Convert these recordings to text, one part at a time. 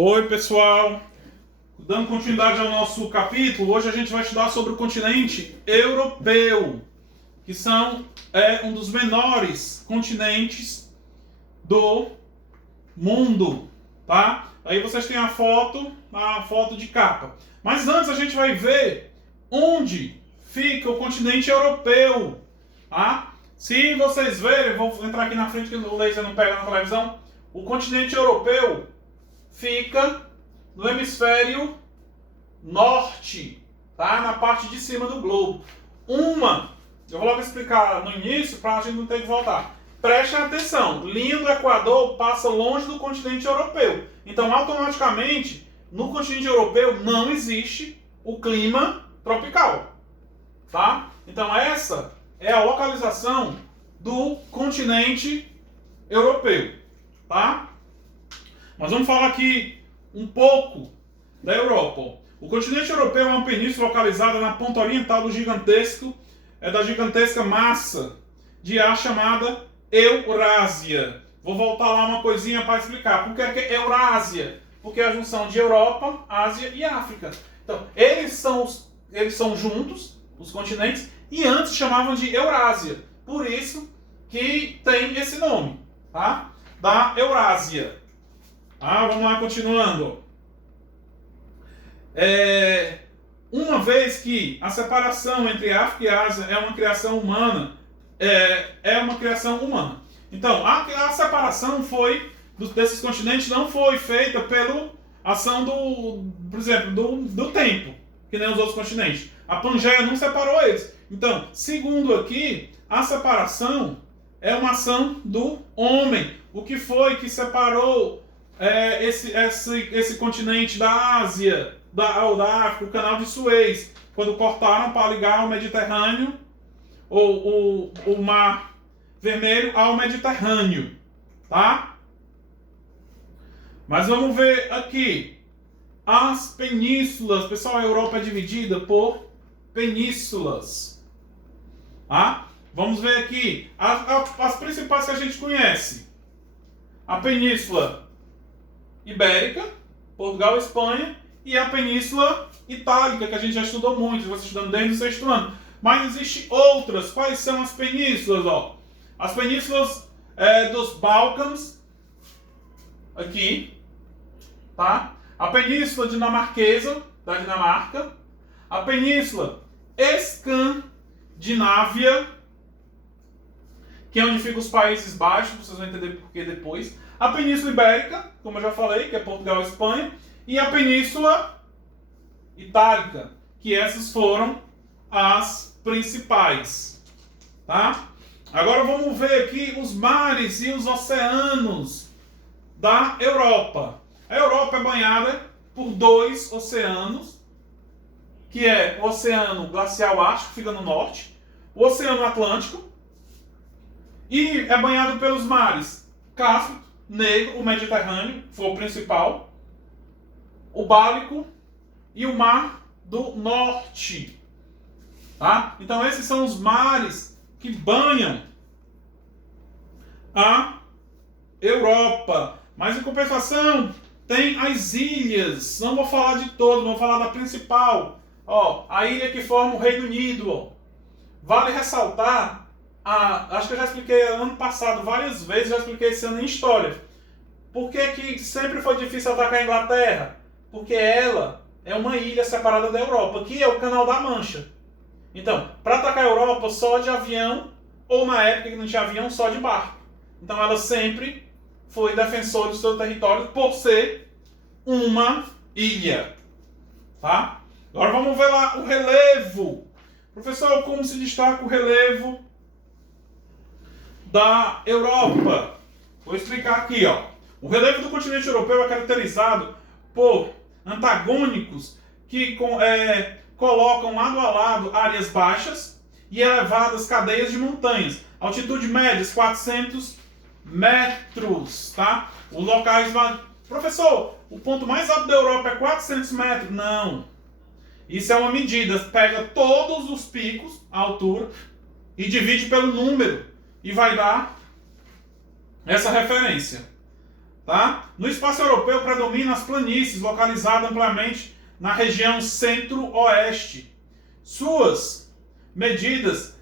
Oi, pessoal! Dando continuidade ao nosso capítulo, hoje a gente vai estudar sobre o continente europeu, que é um dos menores continentes do mundo, tá? Aí vocês têm a foto de capa. Mas antes a gente vai ver onde fica o continente europeu, tá? Se vocês verem, vou entrar aqui na frente que o laser não pega na televisão. O continente europeu fica no hemisfério norte, tá? Na parte de cima do globo. Eu vou logo explicar no início para a gente não ter que voltar. Prestem atenção, linha do Equador passa longe do continente europeu. Então, automaticamente, no continente europeu não existe o clima tropical, tá? Então, essa é a localização do continente europeu, tá? Mas vamos falar aqui um pouco da Europa. O continente europeu é uma península localizada na ponta oriental da gigantesca massa de ar chamada Eurásia. Vou voltar lá uma coisinha para explicar. Por que é Eurásia? Porque é a junção de Europa, Ásia e África. Então, eles são juntos, os continentes, e antes chamavam de Eurásia. Por isso que tem esse nome, tá? Da Eurásia. Vamos lá, continuando. Uma vez que a separação entre África e Ásia é uma criação humana, Então, a separação desses continentes não foi feita pela ação por exemplo, do tempo, que nem os outros continentes. A Pangeia não separou eles. Então, segundo aqui, a separação é uma ação do homem. O que foi que separou esse continente da Ásia, da África, o canal de Suez, quando cortaram para ligar o Mediterrâneo, ou o Mar Vermelho ao Mediterrâneo, tá? Mas vamos ver aqui as penínsulas. Pessoal, a Europa é dividida por penínsulas, tá? Vamos ver aqui as principais que a gente conhece. A Península Ibérica, Portugal e Espanha, e a Península Itálica, que a gente já estudou muito, você estudando desde o sexto ano. Mas existem outras. Quais são as penínsulas? As penínsulas dos Balcãs, aqui, tá? A Península Dinamarquesa, da Dinamarca. A Península Escandinávia, que é onde ficam os Países Baixos, vocês vão entender por que depois. A Península Ibérica, como eu já falei, que é Portugal e Espanha. E a Península Itálica, que essas foram as principais, tá? Agora vamos ver aqui os mares e os oceanos da Europa. A Europa é banhada por dois oceanos, que é o Oceano Glacial Ártico, que fica no norte, o Oceano Atlântico, e é banhado pelos mares Cáspio, Negro, o Mediterrâneo, foi o principal, o Báltico e o Mar do Norte, tá? Então esses são os mares que banham a Europa. Mas em compensação tem as ilhas. Não vou falar de todas, vou falar da principal. A ilha que forma o Reino Unido. Vale ressaltar, acho que eu já expliquei ano passado várias vezes, já expliquei esse ano em história. Por que sempre foi difícil atacar a Inglaterra? Porque ela é uma ilha separada da Europa, que é o Canal da Mancha. Então, para atacar a Europa só de avião, ou na época que não tinha avião, só de barco. Então ela sempre foi defensora do seu território por ser uma ilha, tá? Agora vamos ver lá o relevo. Professor, como se destaca o relevo da Europa? Vou explicar aqui, O relevo do continente europeu é caracterizado por antagônicos que colocam lado a lado áreas baixas e elevadas cadeias de montanhas. Altitude média, 400 metros, tá? Os locais... Professor, o ponto mais alto da Europa é 400 metros? Não. Isso é uma medida. Pega todos os picos, a altura, e divide pelo número. E vai dar essa referência. Tá? No espaço europeu predominam as planícies, localizadas amplamente na região centro-oeste. Suas medidas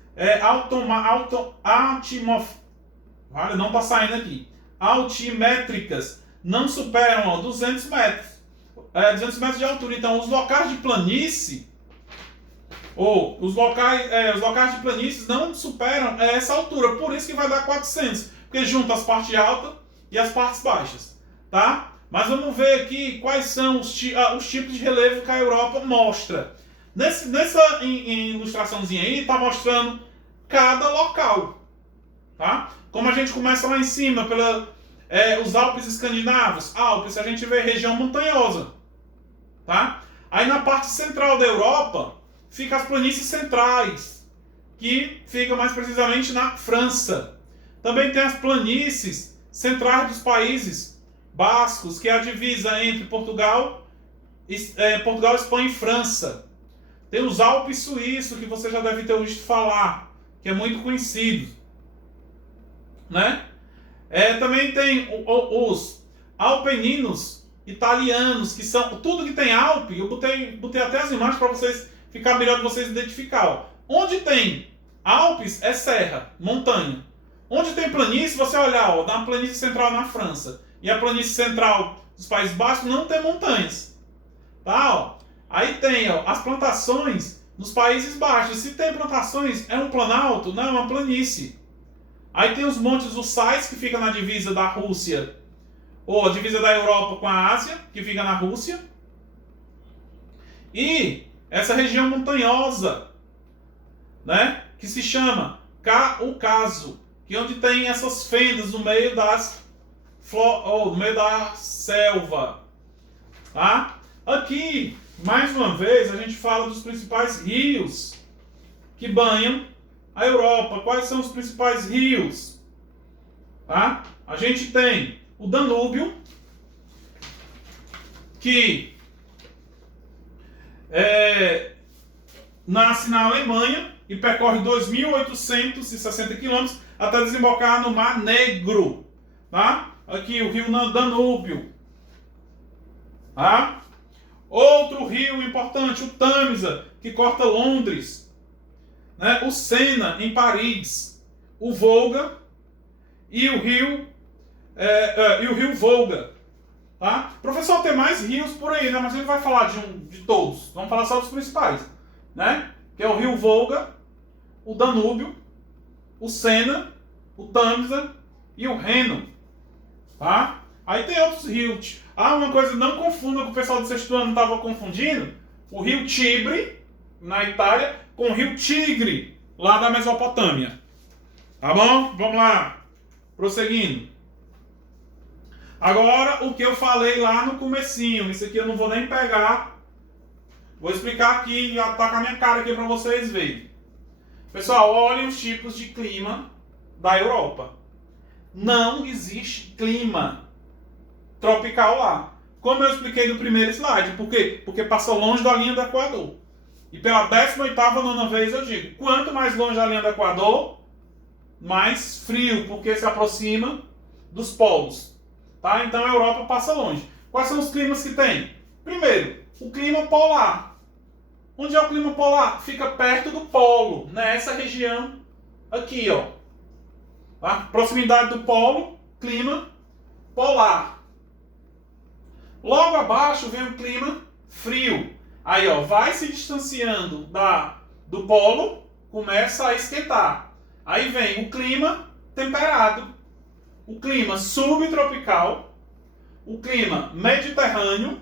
não está saindo aqui. Altimétricas não superam 200 metros. 200 metros de altura. Então, os locais de planície os locais de planícies não superam essa altura. Por isso que vai dar 400. Porque junta as partes altas e as partes baixas. Tá? Mas vamos ver aqui quais são os tipos de relevo que a Europa mostra. Nessa ilustraçãozinha aí, está mostrando cada local. Tá? Como a gente começa lá em cima, os Alpes escandinavos. Alpes, a gente vê região montanhosa. Tá? Aí na parte central da Europa, fica as planícies centrais, que fica mais precisamente na França. Também tem as planícies centrais dos países bascos, que é a divisa entre Portugal, Espanha e França. Tem os Alpes suíços, que você já deve ter ouvido falar, que é muito conhecido. Né? Também tem os Alpeninos italianos, que são tudo que tem Alpe. Eu botei até as imagens para vocês ficar melhor de vocês identificar. Onde tem Alpes é serra, montanha. Onde tem planície, você olhar, na planície central na França e a planície central dos Países Baixos não tem montanhas. Tá? Aí tem as plantações nos Países Baixos. Se tem plantações, é um planalto? Não, é uma planície. Aí tem os montes Ussais, que fica na divisa da Rússia, ou a divisa da Europa com a Ásia, que fica na Rússia. E essa região montanhosa, né, que se chama Cáucaso, que é onde tem essas fendas no meio no meio da selva. Tá? Aqui, mais uma vez, a gente fala dos principais rios que banham a Europa. Quais são os principais rios? Tá? A gente tem o Danúbio, que nasce na Alemanha e percorre 2.860 quilômetros até desembocar no Mar Negro. Tá? Aqui o rio Danúbio. Tá? Outro rio importante, o Tâmisa, que corta Londres. Né? O Sena, em Paris. O Volga e o rio Volga. Tá? Professor, tem mais rios por aí, né? Mas a gente vai falar de todos. Vamos falar só dos principais. Né? Que é o rio Volga, o Danúbio, o Sena, o Tâmisa e o Reno. Tá? Aí tem outros rios. Uma coisa, não confunda, que o pessoal do sexto ano estava confundindo. O rio Tibre, na Itália, com o rio Tigre, lá da Mesopotâmia. Tá bom? Vamos lá. Prosseguindo. Agora, o que eu falei lá no comecinho. Isso aqui eu não vou nem pegar. Vou explicar aqui, já tá com a minha cara aqui para vocês verem. Pessoal, olhem os tipos de clima da Europa. Não existe clima tropical lá. Como eu expliquei no primeiro slide. Por quê? Porque passa longe da linha do Equador. E pela 18ª, 9ª vez eu digo, quanto mais longe da linha do Equador, mais frio, porque se aproxima dos polos. Tá? Então a Europa passa longe. Quais são os climas que tem? Primeiro, o clima polar. Onde é o clima polar? Fica perto do polo, nessa região aqui, ó. Tá? Proximidade do polo, clima polar. Logo abaixo vem o clima frio. Aí, ó, vai se distanciando do polo, começa a esquentar. Aí vem o clima temperado, o clima subtropical, o clima mediterrâneo.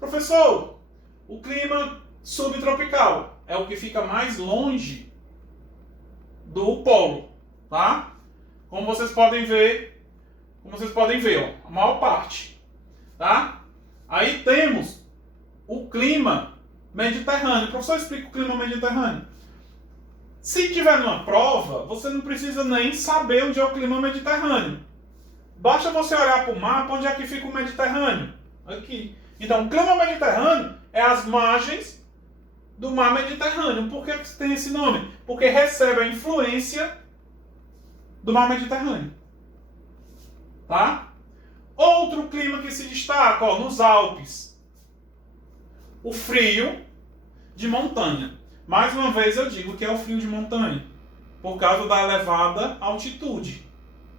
Professor, o clima subtropical é o que fica mais longe do polo, tá? Como vocês podem ver, ó, a maior parte, tá? Aí temos o clima mediterrâneo. Professor, explica o clima mediterrâneo. Se tiver numa prova, você não precisa nem saber onde é o clima mediterrâneo. Basta você olhar para o mapa onde é que fica o Mediterrâneo. Aqui. Então, o clima mediterrâneo é as margens do mar Mediterrâneo. Por que tem esse nome? Porque recebe a influência do mar Mediterrâneo. Tá? Outro clima que se destaca, ó, nos Alpes. O frio de montanha. Mais uma vez eu digo que é o frio de montanha, por causa da elevada altitude.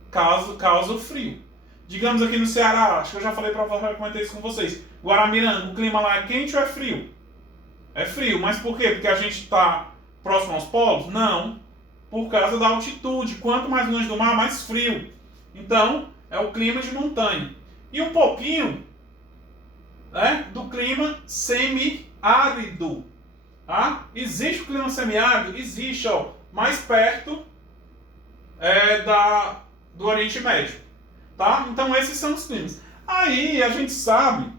Causa o frio. Digamos aqui no Ceará, acho que eu já falei para vocês, comentei isso com vocês. Guaramiranga, o clima lá é quente ou é frio? É frio, mas por quê? Porque a gente está próximo aos polos? Não. Por causa da altitude. Quanto mais longe do mar, mais frio. Então, é o clima de montanha. E um pouquinho, né, do clima semiárido. Tá? Existe o clima semiárido? Existe, ó, mais perto do Oriente Médio. Tá? Então, esses são os climas. Aí, a gente sabe,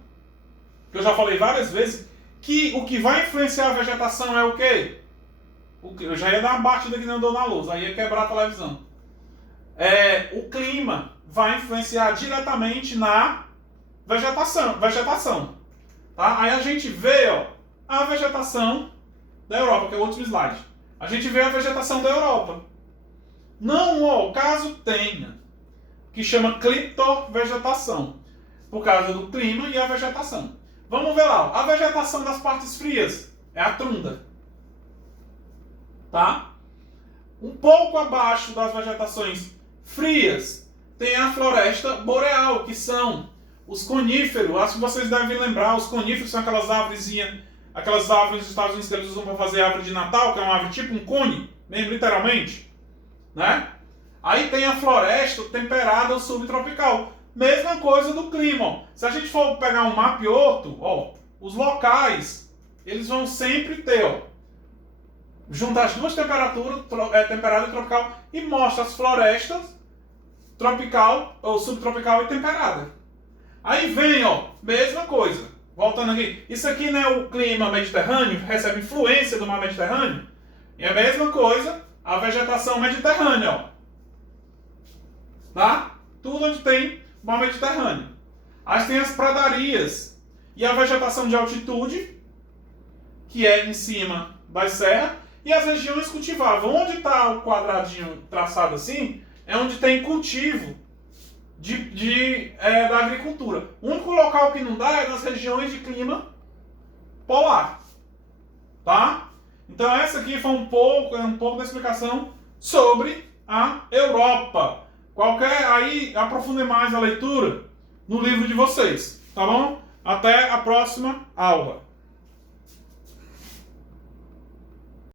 que eu já falei várias vezes, que o que vai influenciar a vegetação é o quê? Eu já ia dar uma batida que não dou na luz, aí ia quebrar a televisão. O clima vai influenciar diretamente na vegetação. Tá? Aí a gente vê, ó, a vegetação da Europa, que é o último slide. A gente vê a vegetação da Europa. Não o caso tenha, que chama clitovegetação, por causa do clima e a vegetação. Vamos ver lá, a vegetação das partes frias é a tundra. Tá? Um pouco abaixo das vegetações frias tem a floresta boreal, que são os coníferos. Acho que vocês devem lembrar, os coníferos são aquelas árvores dos Estados Unidos que eles usam para fazer árvore de Natal, que é uma árvore tipo um cone, mesmo literalmente, né? Aí tem a floresta temperada ou subtropical. Mesma coisa do clima, ó. Se a gente for pegar um mapeoto, ó, os locais, eles vão sempre ter, ó, juntar as duas temperaturas, temperada e tropical, e mostra as florestas tropical ou subtropical e temperada. Aí vem, ó, mesma coisa. Voltando aqui, isso aqui não é o clima mediterrâneo, recebe influência do mar Mediterrâneo? E a mesma coisa, a vegetação mediterrânea, ó. Tá? Tudo onde tem mar Mediterrâneo. Aí tem as pradarias e a vegetação de altitude, que é em cima das serras, e as regiões cultiváveis. Onde está o traçado assim, é onde tem cultivo da agricultura. O único local que não dá é nas regiões de clima polar. Tá? Então essa aqui foi um pouco da explicação sobre a Europa. Aí aprofunde mais a leitura no livro de vocês. Tá bom? Até a próxima aula.